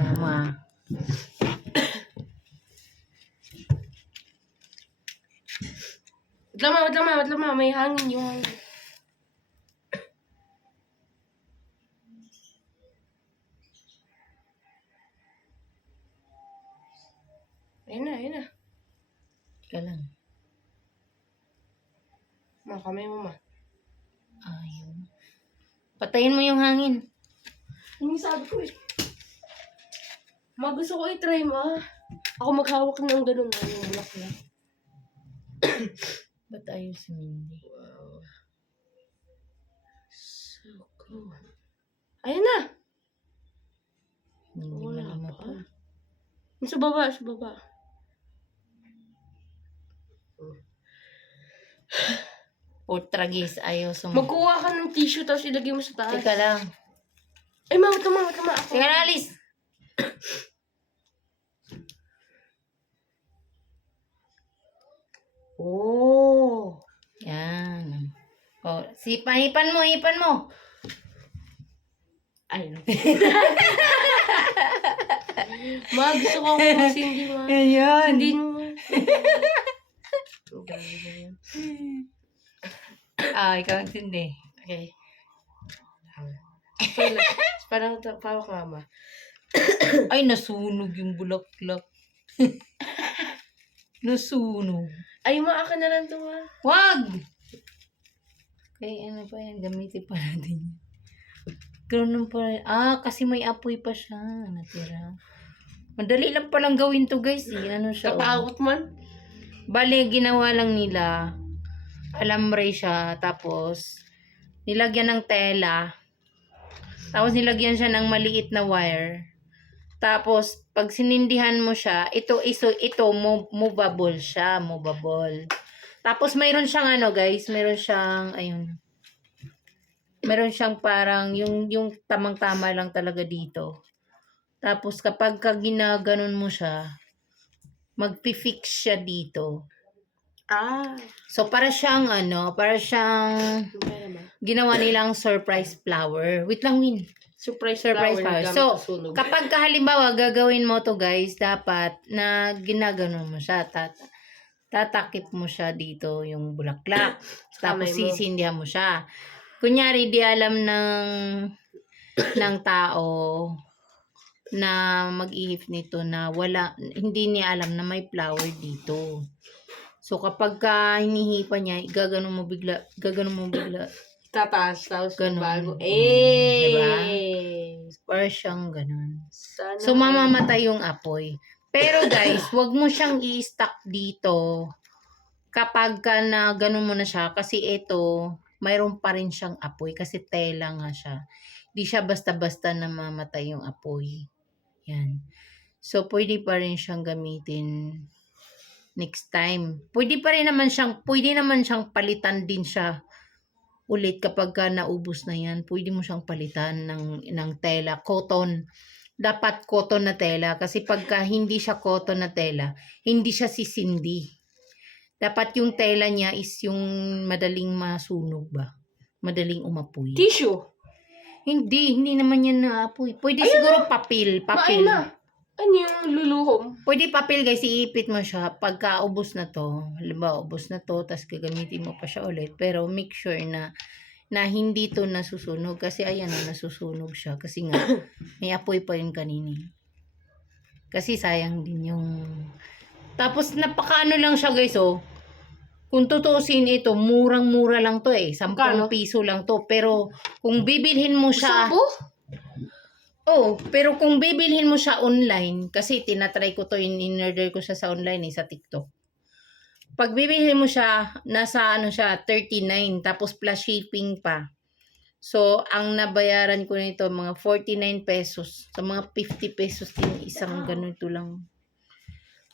Tama. Wait lang ma. May hangin yung hangin. Ayun na. Teka lang. Ma, kamay mo ma. Ayaw. Patayin mo yung hangin. Yung sabi ko eh. Ma, gusto ko i-try ma. Ako maghawak ng ganun na yung bulak na. Ba't ayaw si Mindy? Wow. So cool. Ayun na. Hindi Wala malama pa. po. Sa baba. Portragis, ayaw Magkuha ka ng tissue tapos ilagay mo sa taas. Teka lang. Ay, ma. Ako. Teka lang, Alice. Oh. Yan. Oh, hipan mo. Ay, no. Ma, gusto ko sindi, ma. Ayan. Sindi mo. Ikaw ang sindi. Okay. Parang pawak nga, ma. Ay, nasunog yung bulaklak. Nasunog. Ay, ma, akin na lang ito, ma. Wag! Kaya ano pa yan, gamitin pa natin yan. Ganun pa rin. Kasi may apoy pa siya. Natira. Madali lang palang gawin to guys. Ano siya? Katakot man. Bale, ginawa lang nila. Alambre siya. Tapos, nilagyan ng tela. Tapos, nilagyan siya ng maliit na wire. Tapos, pag sinindihan mo siya, ito movable siya. Movable. Tapos, mayroon siyang ano guys. Mayroon siyang, ayun. Meron siyang parang yung tamang-tama lang talaga dito. Tapos kapag ginaganon mo siya, magpi-fix siya dito. So para siyang ginawa nilang surprise flower. Wait lang, Win. Surprise flower. So sunog. kapag halimbawa gagawin mo to guys, dapat na ginaganon mo siya. Tatakip mo siya dito yung bulaklak. Tapos sisindihan mo siya. Kunyari, di alam ng tao na mag-ihip nito na hindi niya alam na may flower dito. So, kapag hinihipa niya, gaganon mo bigla. Tataas, tapos Ganun. bago. Diba? Para siyang ganon. So, mamamatay yung apoy. Pero guys, wag mo siyang i-stack dito kapag na ganon mo na siya. Kasi ito, mayroon pa rin siyang apoy kasi tela nga siya. Di siya basta-basta na mamatay yung apoy. Yan. So, pwede pa rin siyang gamitin next time. Pwede naman siyang palitan din siya ulit kapag naubos na yan. Pwede mo siyang palitan ng tela. Cotton. Dapat cotton na tela. Kasi pagka hindi siya cotton na tela, hindi siya sisindi. Dapat yung tela niya is yung madaling masunog ba? Madaling umapoy. Tissue? Hindi naman yan na apoy. Pwede siguro papel. Maay na. Ano yung luluhom? Pwede papel guys, iipit mo siya. Pagka ubos na to, halimbawa ubos na to, tapos gagamitin mo pa siya ulit. Pero make sure na hindi to nasusunog. Kasi ayan na, nasusunog siya. Kasi nga, may apoy pa rin kanini. Kasi sayang din yung... Tapos napakaano lang siya guys oh. Kung tutuusin ito, murang-mura lang to 10 piso lang to. Pero kung bibilhin mo siya... pero kung bibilhin mo siya online, kasi tinatry ko to, in-order ko siya sa online sa TikTok. Pag bibilhin mo siya, nasa 39, tapos plus shipping pa. So, ang nabayaran ko nito, mga 49 pesos. So, mga 50 pesos din, isang ganito lang.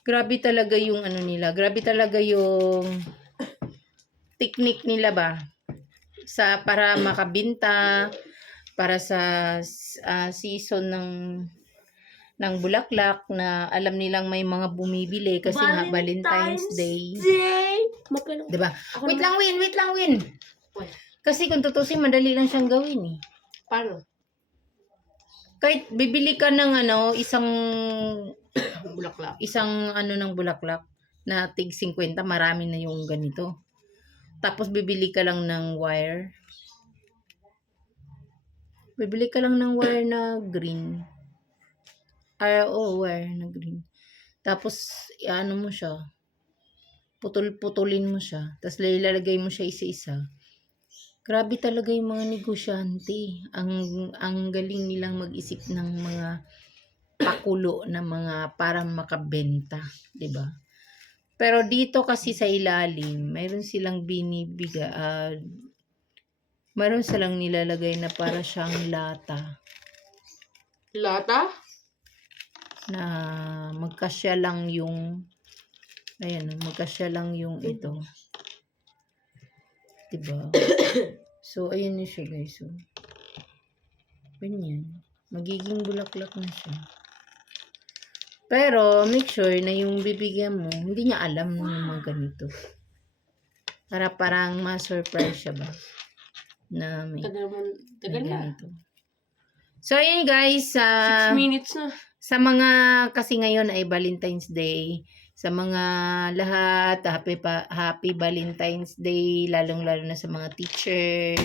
Grabe talaga yung nila. Grabe talaga yung technique nila ba para makabinta, para sa season ng bulaklak na alam nilang may mga bumibili kasi nga Valentine's Day. Diba? Wait lang, Win. Kasi kung tutusin, madali lang siyang gawin eh. Paano? Kahit bibili ka ng isang Bulaklak. ng bulaklak na tig 50, marami na yung ganito. Tapos bibili ka lang ng wire. Bibili ka lang ng wire na green. Wire na green. Tapos iano mo siya. Putol-putulin mo siya. Tapos ilalagay mo siya isa-isa. Grabe talaga yung mga negosyante. Ang galing nilang mag-isip ng mga pakulo na mga para makabenta, 'di ba? Pero dito kasi sa ilalim, mayroon silang mayroon silang nilalagay na para siyang lata Lata? na magkasya lang yung magkasya lang yung ito. 'Di ba? So ayun na siya, guys. So, ganyan. Magiging bulaklak na siya. Pero, make sure na yung bibigyan mo, hindi niya alam na yung mga ganito. Para parang ma-surprise siya ba? Na may Tagal may na. ganito. So, ayun guys. 6 minutes na. Sa mga, kasi ngayon ay Valentine's Day. Sa mga lahat, happy Valentine's Day. Lalong-lalo na sa mga teacher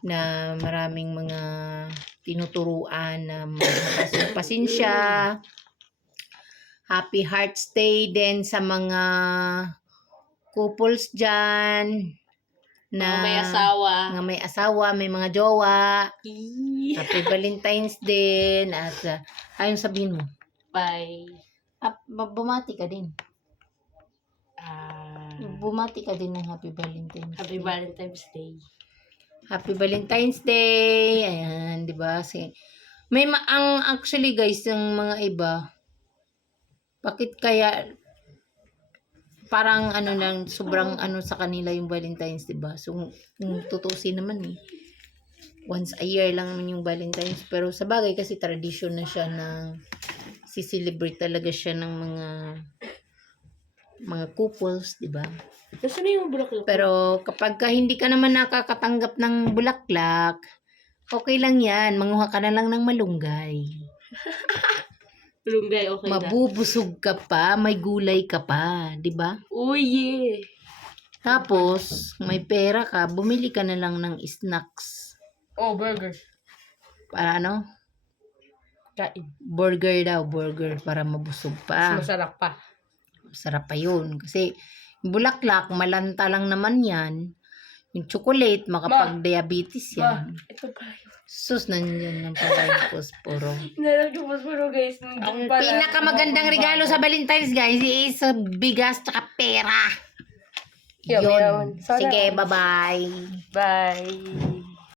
na maraming mga tinuturuan na pasensya. Happy Hearts Day din sa mga couples dyan na May asawa. may asawa, may mga jowa. Eee. Happy Valentine's din. At ayun sabihin mo. Bye. Bumati ka din. Bumati ka din ng Happy Valentine's Happy Day. Valentine's Day. Happy Valentine's Day. Ayan, di ba? Ang actually guys, yung mga iba, bakit kaya parang lang, sobrang sa kanila yung Valentine's, di ba? So, kung tutusin naman once a year lang naman yung Valentine's. Pero sa bagay kasi tradition na siya na si-celebrate talaga siya ng mga couples, di ba? Nasaan na yung bulaklak? Pero kapag hindi ka naman nakakatanggap ng bulaklak, okay lang yan. Manguha ka na lang ng malunggay. Malunggay, okay na. Mabubusog ka pa, may gulay ka pa, di ba? Uy, yeah. Tapos, may pera ka, bumili ka na lang ng snacks. Oh, burger. Para Kain. burger para mabusog pa. Mas masarap pa. Sarap pa yun. Kasi, yung bulaklak, malanta lang naman yan. Yung chocolate, makapag-diabetes yan. Ito pa. Sus, nandiyan ng pala yung posporo. Nalag yung posporo, guys. Ang pinakamagandang regalo sa Valentine's, guys, is bigas tsaka pera. Yun. Yun. Sige, bye-bye. Bye.